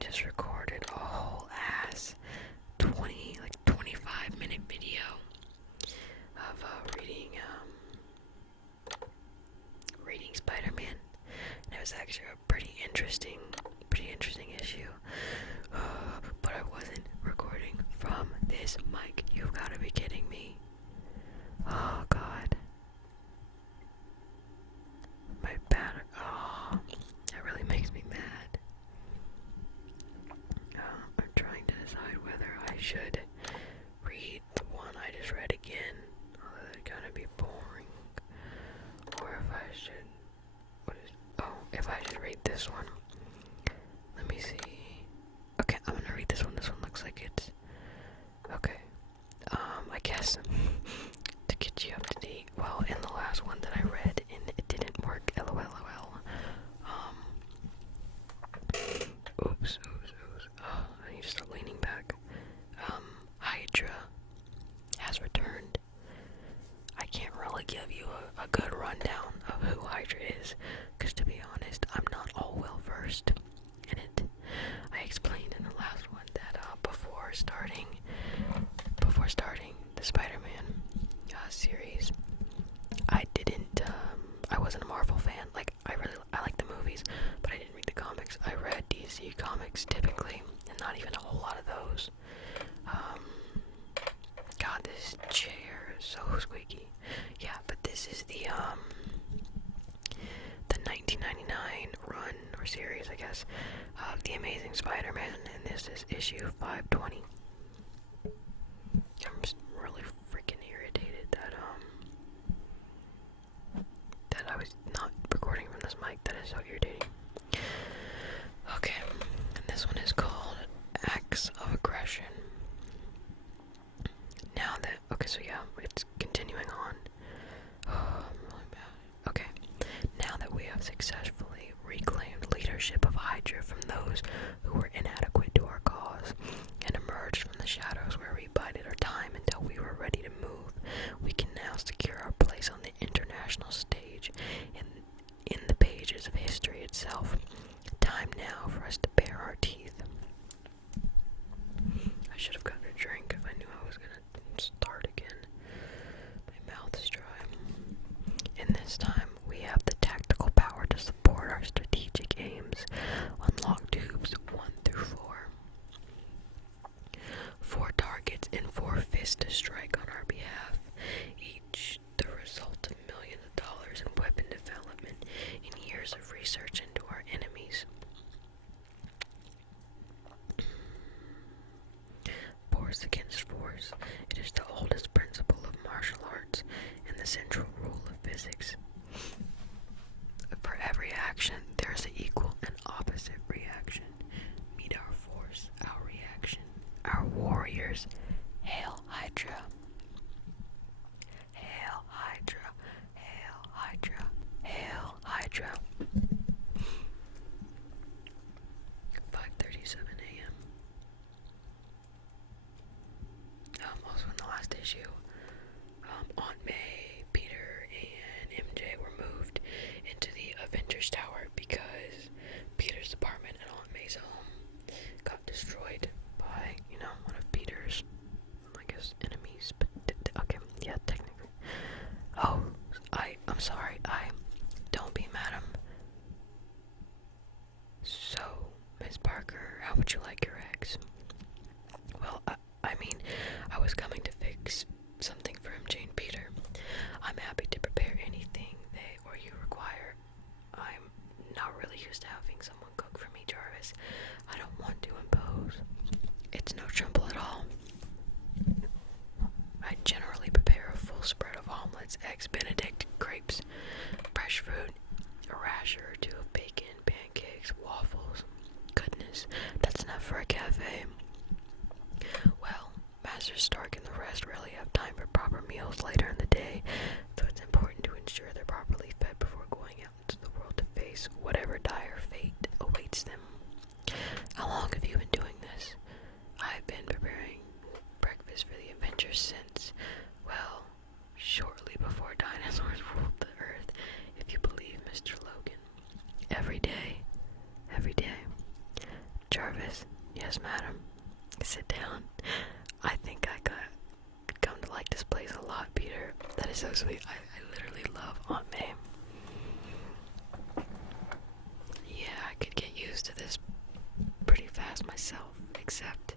just recorded a whole ass 25-minute video of reading Spider-Man. And it was actually a pretty interesting issue. But I wasn't recording from this mic. You've got to be kidding me. Oh God. My battery. Oh, that really makes me mad. I'm trying to decide whether I should read the one I just read again, although that's gonna be boring, or if I should. If I should read this one. Let me see. Okay, I'm gonna read this one. This one looks like it's okay. I guess to get you up to date. Well, in the last one that I read, and it didn't work. LOL. Oops. Oh, I need to start leaning back. Hydra has returned. I can't really give you a good rundown of who Hydra is, because to be honest, I'm not all well versed in it. I explained in the last one that before starting the Spider-Man series, I wasn't a Marvel fan. Like, I like the movies, but I didn't read the comics. I read DC comics typically, and not even a whole lot of those. God, this chair is so squeaky. Yeah, but this is the 1999 run, or series, I guess, of the Amazing Spider-Man, and this is issue 520. I'm just really freaking irritated that I was not recording from this mic. That is so irritating. Okay, and this one is called Acts of Aggression. It's continuing on. Oh, I'm really mad. Okay, now that we have successfully reclaimed leadership of Hydra from those who were inadequate to our cause, and emerged from the shadows where we bided our time until we were ready to move, we can now secure our place on the international stage in the pages of history itself. Time now for us to bare our teeth. I should have gotten a drink if I knew I was gonna start again. My mouth is dry. And this time, we have the tactical power to support our strategic aims. Unlock tubes 1 through 4. 4 targets and 4 fists to strike on our behalf. Each the result of millions of dollars in weapon development and years of research into our enemies. Force against force. It is the oldest principle of martial arts and the central rule of physics. For every action, there is an equal and opposite reaction. Meet our force, our reaction, our warriors. Hail Hydra. Hail Hydra. Hail Hydra. Hail Hydra. 5:37 a.m. Also in the last issue, Aunt May, Peter, and MJ were moved into the Avengers Tower because Peter's apartment and Aunt May's home got destroyed by, one of Peter's, I guess, enemies. But okay, yeah, technically. Oh, I'm sorry. Don't be madam. So, Miss Parker, how would you like your eggs? Well, I was coming to fix something for MJ and Peter. I'm happy to prepare anything they or you require. I'm not really used to having someone cook for me, Jarvis. I don't want to impose. It's no trouble at all. I generally prepare a full spread of omelets, eggs Benedict, grapes, fresh fruit, a rasher or two of bacon, pancakes, waffles. Goodness, that's enough for a cafe. Well, Master Stark and the rest rarely have time for proper meals later in the day, so it's important to ensure they're properly fed before going out into the world to face whatever dire fate awaits them. How long have you been doing this? I've been preparing breakfast for the Avengers since, well, shortly before dinosaurs ruled the earth, if you believe Mr. Logan. Every day. Jarvis, Yes, madam. Sit down. I think I could come to like this place a lot, Peter. That is so sweet. I literally love Aunt May. Yeah, I could get used to this pretty fast myself, except,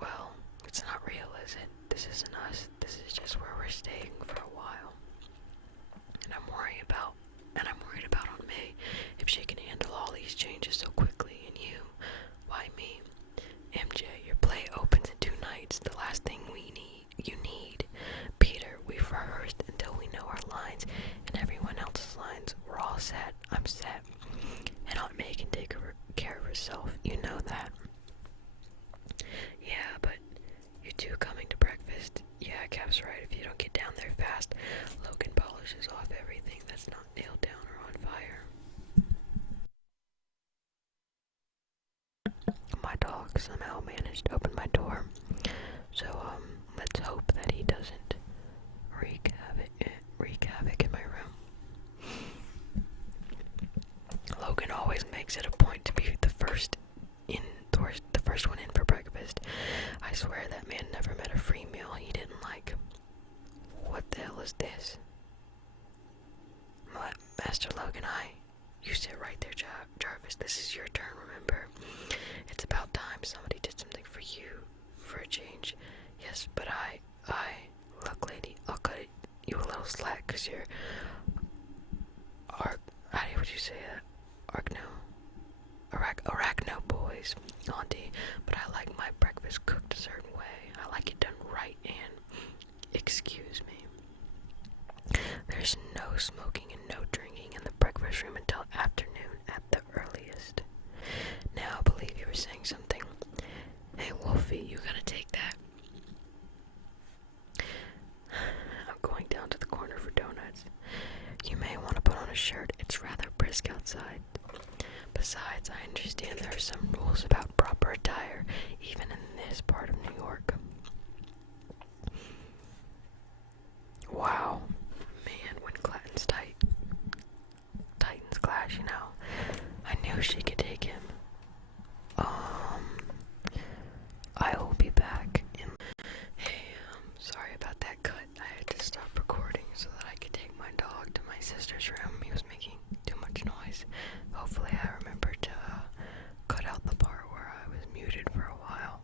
well, it's not real, is it? This isn't us. This is just where we're staying for a while. And I'm worried about Aunt May, if she can handle all these changes so quickly. And you, why me? MJ, your play opens in 2 nights. The last thing you need. Peter, we've rehearsed until we know our lines and everyone else's lines. We're all set. I'm set. And Aunt May can take care of herself. You know that. Yeah, but you two coming to breakfast? Yeah, Cap's right. If you don't get down there fast, Logan polishes off everything that's not nailed down or on fire. My dog somehow managed to open my door, so let's hope that he doesn't wreak havoc in my room. Logan always makes it a point to be the first one in for breakfast. I swear that man never met a free meal he didn't like. What the hell is this? Master Logan, you sit right there, Jarvis. This is your turn, remember? It's about time somebody did something for you, for a change. Yes, but look, lady, I'll cut you a little slack, 'cause you're, how would you say that? Arachno boys, auntie, but I like my breakfast cooked a certain way. I like it done right, and, excuse me, there's no smoking and no drinking in the breakfast room until afternoon at the earliest. Now, I believe you were saying something. Hey, Wolfie, you gotta take that. I'm going down to the corner for donuts. You may want to put on a shirt. It's rather brisk outside. Besides, I understand there are some rules about proper attire, even in this part of New York. Wow. Man, when Clatton's Titans clash, I knew she could take him. I will be back in... Hey, sorry about that cut. I had to stop recording so that I could take my dog to my sister's room. He was making too much noise. Hopefully I remember to cut out the part where I was muted for a while.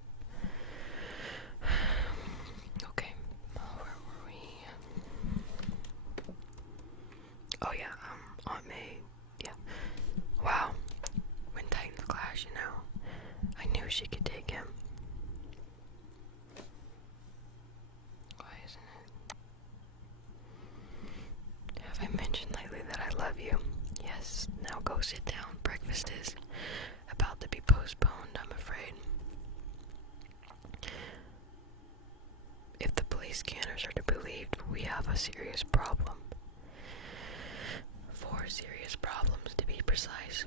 Okay, where were we? Oh yeah, Aunt May. Yeah. Wow. When Titans clash, I knew she could take him. Why isn't it? Have I mentioned lately that I love you? Yes, now go sit down. Breakfast is about to be postponed, I'm afraid. If the police scanners are to be believed, we have a serious problem. 4 serious problems, to be precise.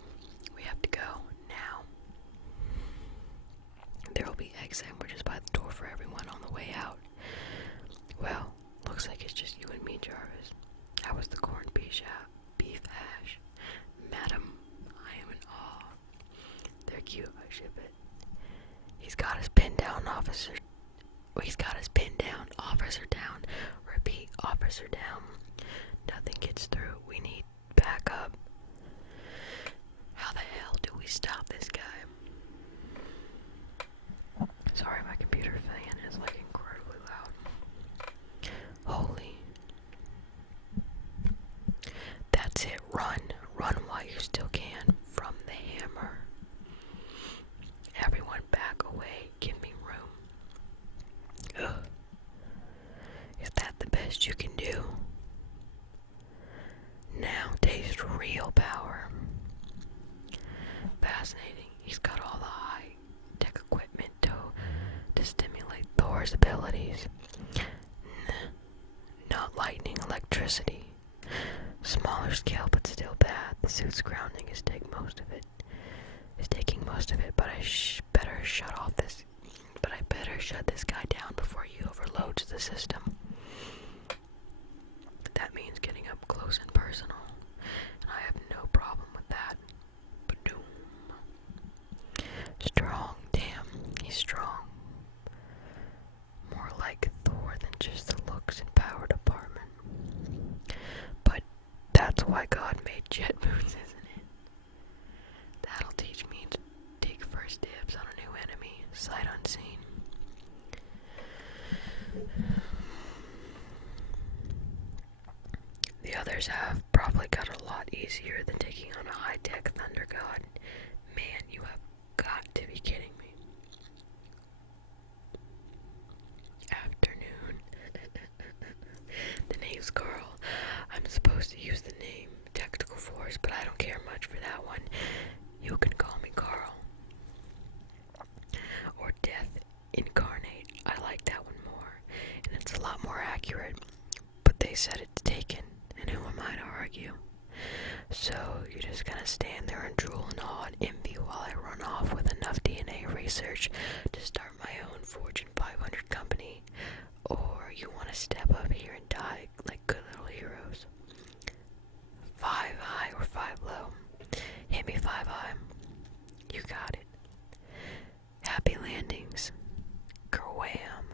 We have to go now. There will be egg sandwiches by the door for everyone on the way out. Well, looks like it's just you and me, Jarvis. How was the corned beef hash? Madam, I am in awe. They're cute, I ship it. He's got us pinned down, officer. Officer down. Repeat, officer down. Nothing gets through. We need backup. How the hell do we stop this guy? Sorry, my computer fan is like incredibly loud. Holy. That's it. Run. Run while you still can. From the hammer. Everyone back away. Give me room. Ugh. Is that the best you can do? Now taste real power. Fascinating. He's got all the high-tech equipment to stimulate Thor's abilities. Not lightning, electricity. Smaller scale, but still bad. The suit's grounding is taking most of it. But I better shut this guy down before he overloads the system. That means getting up close and personal, and I have no problem with that. Ba-doom. why God made jet boots, isn't it? That'll teach me to take first dibs on a new enemy, sight unseen. The others have probably got a lot easier than taking on a high-tech thunder god. Man, you have got to be kidding me. Afternoon. The name's Carl. I'm supposed to use the name Tactical Force, but I don't care much for that one. You can call me Carl. Or Death Incarnate. I like that one more, and it's a lot more accurate. But they said it's taken, and who am I to argue? So you're just gonna stand there and drool in awe and envy while I run off with enough DNA research to start my own Fortune 500 company? Or you want to step up here and die like good little heroes? 5 high or 5 low? Hit me 5 high. You got it. Happy landings. Kerwham.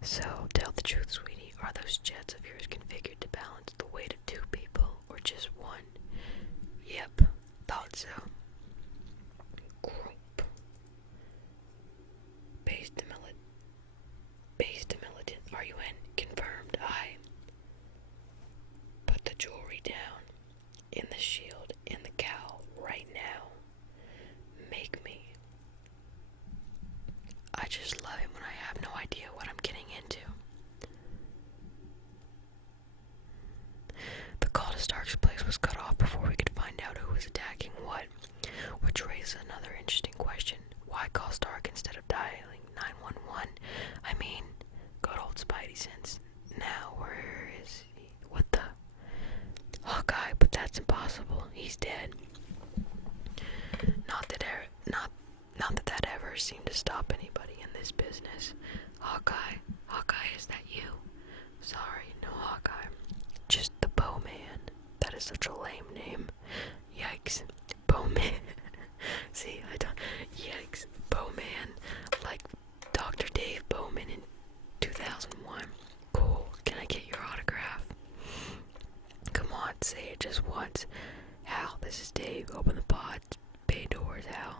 So, tell the truth, sweetie. Are those jets of yours configured to balance the weight of 2 people, or just 1? Yep, thought so. Group. Base to militant. Are you in? Confirmed. Aye. Put the jewelry down. In the shield. In the cowl. Right now. Make me. I just love it when I have no idea what I'm getting into. The call to Stark's place was cut off before we could find out who was attacking what, which raises another interesting question. Why call Stark instead of dialing 911? I mean, good old Spidey sense. Now, where is he? What the? Hawkeye, but that's impossible. He's dead. Not that ever seemed to stop anybody in this business. Hawkeye, is that you? Sorry, no Hawkeye. Just the Bowman. That is such a lame name. Yikes. Bowman. See, yikes. Bowman. Like Dr. Dave Bowman in 2001. Cool. Can I get your autograph? Come on, say it just once. Hal, this is Dave. Open the pod. Bay doors, Hal.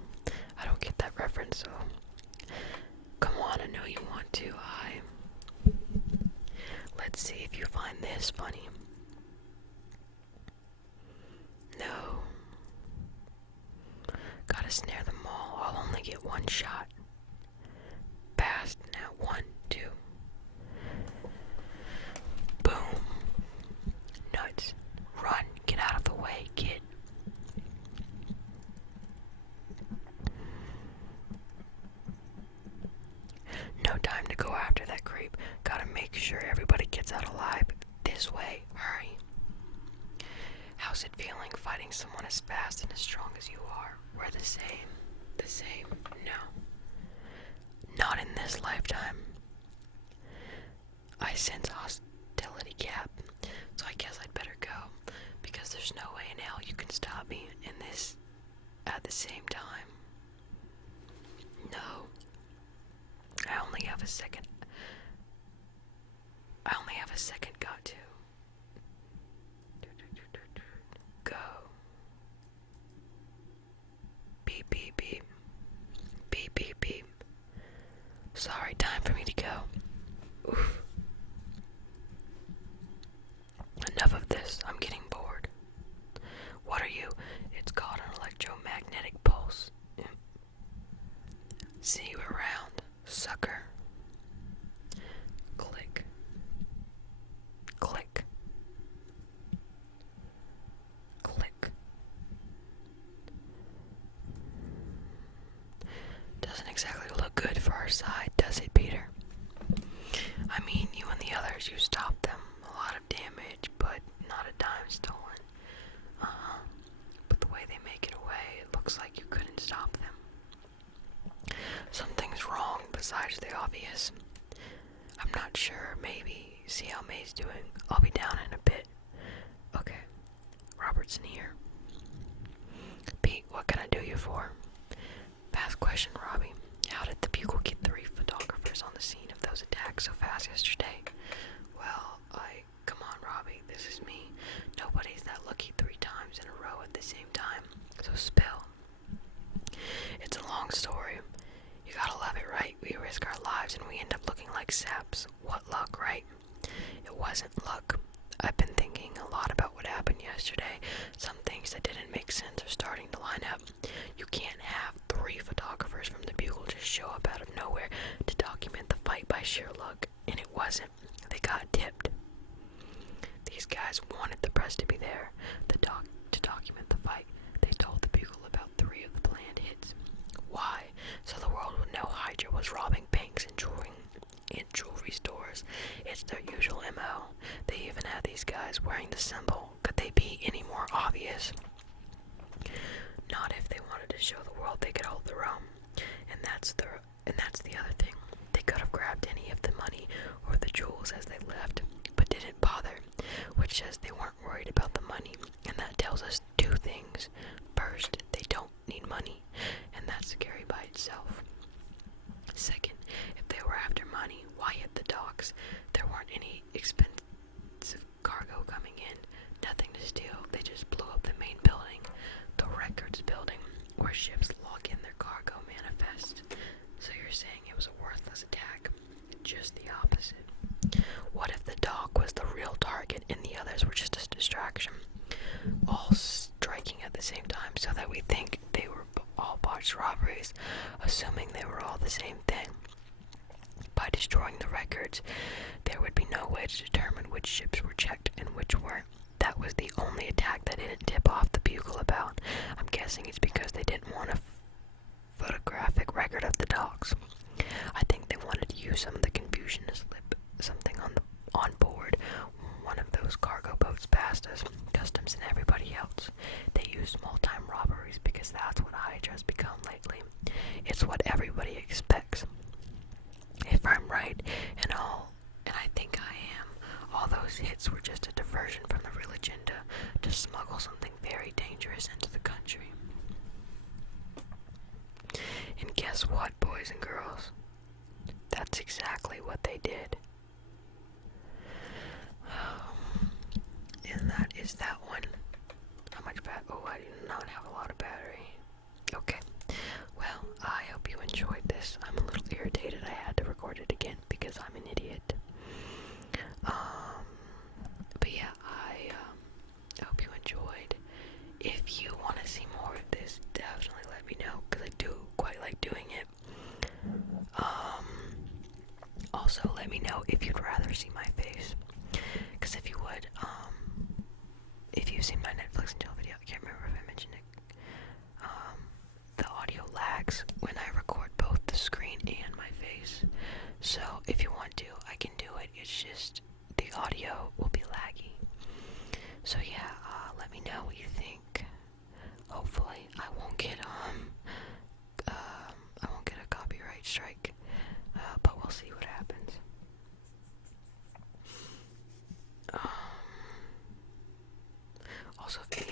I don't get that reference, so... Come on, I know you want to. Let's see if you find this funny. No. Gotta snare them all. I'll only get 1 shot. Fast. Now 1, 2. Boom. Nuts. Run. Get out of the way, kid. No time to go after that creep. Gotta make sure everybody gets out alive. This way. Hurry. How's it feeling fighting someone as fast and as strong as you are? We're the same. The same? No. Not in this lifetime. I sense hostility gap, so I guess I'd better go, because there's no way in hell you can stop me in this at the same time. No. I only have a second. Got to. Go. Beep, beep, beep. Beep, beep, beep. Sorry, time for me to go. Oof. Enough of this. I'm getting bored. What are you? It's called an electromagnetic pulse. See you around, sucker. Click. Click. Click. Doesn't exactly look good for our side, does it, Peter? I mean, you and the others, you stopped them. A lot of damage, but not a dime stolen. But the way they make it away, it looks like you couldn't stop them. Something's wrong besides the obvious. I'm not sure, maybe. See how May's doing. I'll be down in a bit. Okay. Robertson here. Pete, what can I do you for? Fast question, Robbie. How did the Bugle get 3 photographers on the scene of those attacks so fast yesterday? Well, come on, Robbie, this is me. Nobody It's their usual MO. They even had these guys wearing the symbol. Could they be any more obvious? Not if they wanted to show the world they could hold their own. And that's the other thing. They could have grabbed any of the money or the jewels as they left, but didn't bother, which says they weren't worried about the money. And that tells us two things. First, they don't need money, and that's scary by itself. Second, if they were after money, why hit the docks? There weren't any expensive cargo coming in, nothing to steal. They just blew up the main building, the records building, where ships log in their cargo manifest. So you're saying it was a worthless attack? Just the opposite. What if the dock was the real target and the others were just a distraction? All striking at the same time so that we think they were all botched robberies, assuming they were all the same thing. By destroying the records, there would be no way to determine which ships were checked and which weren't. That was the only attack that didn't tip off the Bugle about. I'm guessing it's because they didn't want a photographic record of the docks. I think they wanted to use some of the confusion to slip something on board one of those cargo boats past us, customs and everybody else. They use small-time robberies because that's what Hydra has become lately. It's what everybody expects. If I'm right, and I think I am, all those hits were just a diversion from the real agenda to smuggle something very dangerous into the country. And guess what, boys and girls? That's exactly what they did. And that is that one. How much oh, I do not have a lot of battery. Okay. Well, I hope you enjoyed this. I'm a little irritated I had to record it again because I'm an idiot. But yeah, I hope you enjoyed. If you want to see more of this, definitely let me know because I do quite like doing it. Also, let me know if you'd rather see my face. Because if you would, if you've seen my Netflix and chill video, I can't remember if I mentioned it. The audio lags when I record both the screen and my face. So if you want to, I can do it. It's just the audio will be laggy. So yeah, let me know what you think. Hopefully, I won't get a copyright strike. But we'll see what happens. Also, if